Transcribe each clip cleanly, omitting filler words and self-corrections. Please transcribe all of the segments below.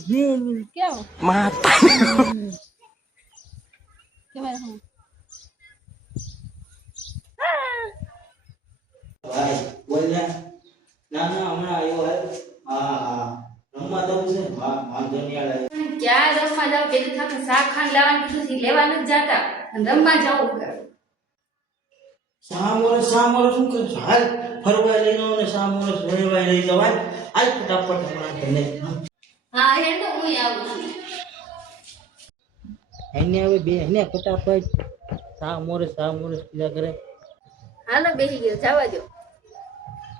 क्या माता क्या मैं हूँ ભાઈ બોલ ને ના ના હમણાં આવ્યો હે હા હા રમવા જવું છે વાંધો નહીં આવે क्या रमवा जाओ के था के शाक खान लावन कीधुं थी लेवा न जाता अने रमवा जाओ સામોરે શું કરું છું હાલ ફરવા લઈને આવો ને સામોરે ફરવા લઈ જવાય હાલ ફટાફટ હમણાં તને हां हे तो હું આવું છું એને હવે બે એને ફટાફટ સામોરે પીલા કરે હાલો બેહી ગયો જવા દો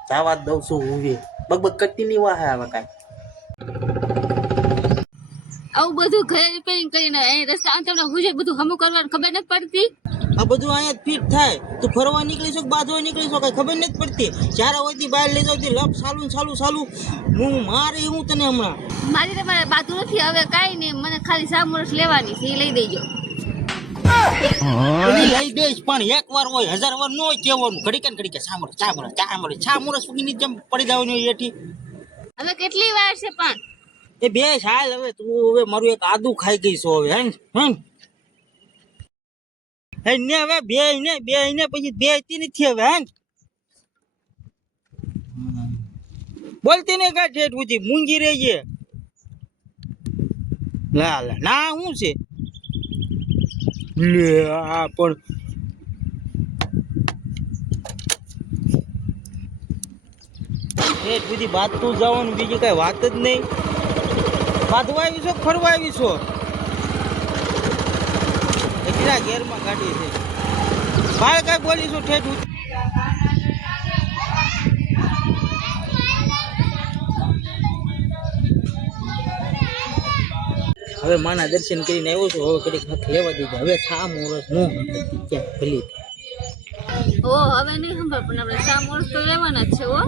જાવા દઉં છું હું બકબક કરતી નહીં વાહે આવે કાંઈ આવું બધું ઘરે રિપેરિંગ કરીને અહીં રસ્તા અંતરનો હુજે બધું હમું કરવાનું ખબર નથી પડતી આ બધું અહીંયા ફિટ થાય તું ફરવા નીકળી છો બાજવા નીકળી છો કઈ ખબર નથી પડતી જ્યારે હોયથી બહાર લઈ જાવતી લપ ચાલુ હું મારે હું તને હમણાં મારી તમારે બાજુ નથી હવે કાંઈ નહીં મને ખાલી સામોરસ લેવાની છે એ લઈ દેજો લઈ દઈશ પણ એક વાર હોય 1000 વાર ન હોય કેવાનું ઘડીકે સામોરસ સુધીની જેમ પડી જવાની હોય એઠી હવે કેટલી વાર છે પણ એ બે હાલ હવે તું હવે મારું એક આદુ ખાઈ ગઈ છો હવે હે ને હવે બે ને પછી બેતી નથી હવે બોલતી ને કા ઠેઠ ઉધી મૂંગી રહી છે લા ના શું છે લે આ પણ ઠેઠ બધી બાતું જવાનું બીજી કઈ વાત જ નહીં બાંધવા આવી છો ફરવા આવી છો એટલા ઘેરમાં કાઢી છે બાળ કઈ બોલીશું ઠેઠ હવે માના દર્શન કરીને આવ્યો છું હવે કડીક હાથ લેવા દીધો હવે છા મોરસ નો ક્યાં ભલી ઓ હવે નહીં ખબર પણ આપણે સામોરસ તો લેવાના જ છે હો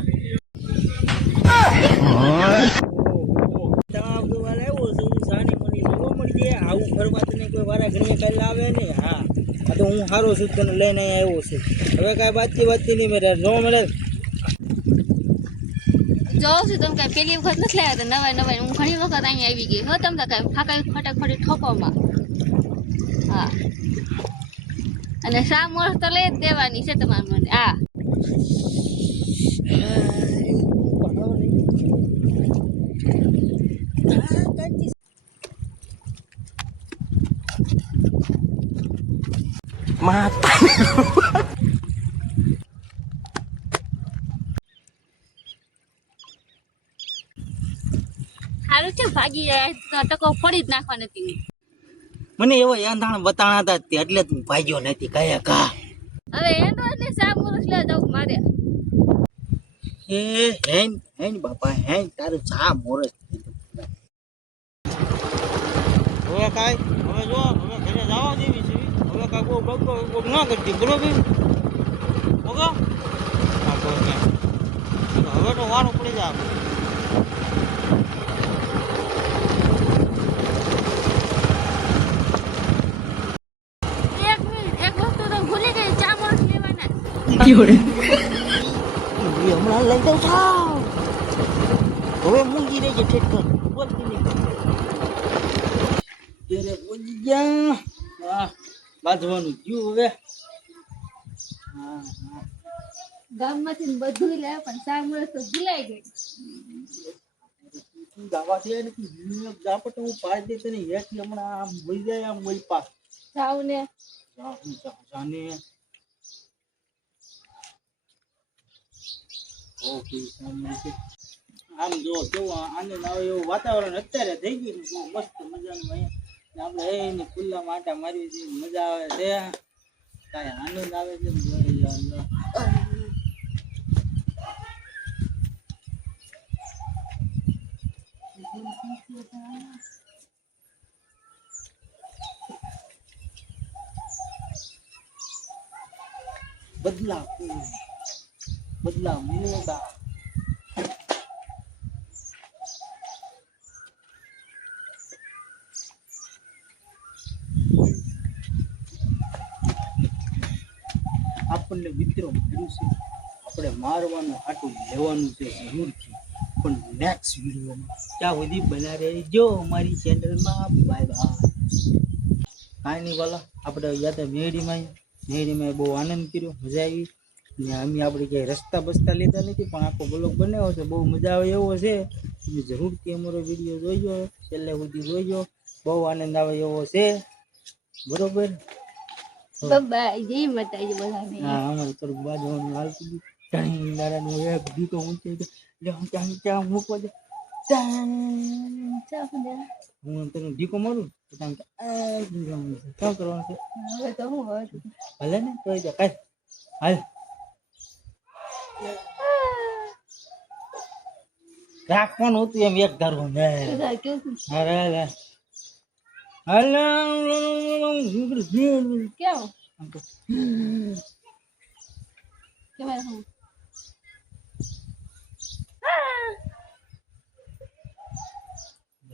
આવું ફરવા તને કોઈ વારા ઘણીએ કાલે આવે ને હા આ તો હું સારો છું તને લઈને આવ્યો છું હવે કાંઈ વાતથી નહીં મેરે જો મેરે જોઉં છું તમે કાંઈ પેલી વખત નથી લાવ્યા તો નવાઈ હું ઘણી વખત અહીંયા આવી ગઈ હો તમે કાંઈ ફટાફટ ઠોકોમાં હા અને સામોરસ તો લઈ જ દેવાની છે તમારે મને હા माता સારું છે ભાગી જાય ટકો ફોડી જ નાખવાની હતી મને એવો એંધાણ બતાણા હતા તે એટલે તું ભાગ્યો નથી કયા કા હવે એનો એટલે સામોરસ લેવા જવું મારે હે હેન બાપા હેન તારું છા મોરસ હવે કાંઈ હવે જો હવે ઘરે જવા દેવી છે હવે કાંઈ બહુ ન કરતી બરોબર ઓકે હવે તો વારો પડી જાય એક મિનિટ એક વસ્તુ તો ભૂલી ગઈ સામોરસ લેવાના હમણાં લઈ જાઉં છાવ હવે મૂંગી રહી છે ઠેઠ બોલતી નહીં ત્યારે બોલી ગયા હા બાંધવાનું થયું હવે ગામમાંથી બધું લે પણ સામોરસ તો ભૂલાઈ ગઈ ગાવા છે ને જાપટ હું પાડી દે તને હેઠી હમણાં આમ બોલી જાય આમ બોલી પાસ જાવ ને જાને ઓકે આમ જો કેવું આનંદ આવે એવું વાતાવરણ અત્યારે થઈ ગયું છે મસ્ત મજાનું અહીંયા આપણે એની ખુલ્લા માટા મારી છે મજા આવે છે કાંઈ આનંદ આવે છે બદલા મિલેગા આપણને મિત્રો મળ્યું છે આપણે મારવાનું આટું લેવાનું છે જરૂરથી પણ નેક્સ્ટ વિડીયોમાં ત્યાં સુધી બના રહેજો અમારી ચેનલમાં. Bye bye. કાંઈ નહીં બોલો, આપણે ગયા હતા મેળીમાં બહુ આનંદ કર્યો, મજા આવી. ને અમે આપણે ક્યાંય રસ્તા બસ્તા લીધા નથી, પણ આખો બ્લોગ બનાવ્યો છે, બહુ મજા આવે એવો છે. તમે જરૂરથી અમારો વિડીયો જોઈજો, છેલ્લે સુધી જોઈજો, બહુ આનંદ આવે એવો છે. બરોબર. બાય જય માતાજી બધાને. હા, અમારે થોડુંક બાજવાનું હાલતું હતું. ટાઈમ દાડાનો એક દીકો ઊંચે ત્યાં મૂકવા દે. હું તને ઢીકો મારું તો કામ શું કરવાનું છે? હવે તો હું ભલે ને તો કાંઈ હાલ રાખવાનું હતું એમ એક ધારું ને કેવું અરે હાલ કેવું કેવાય હું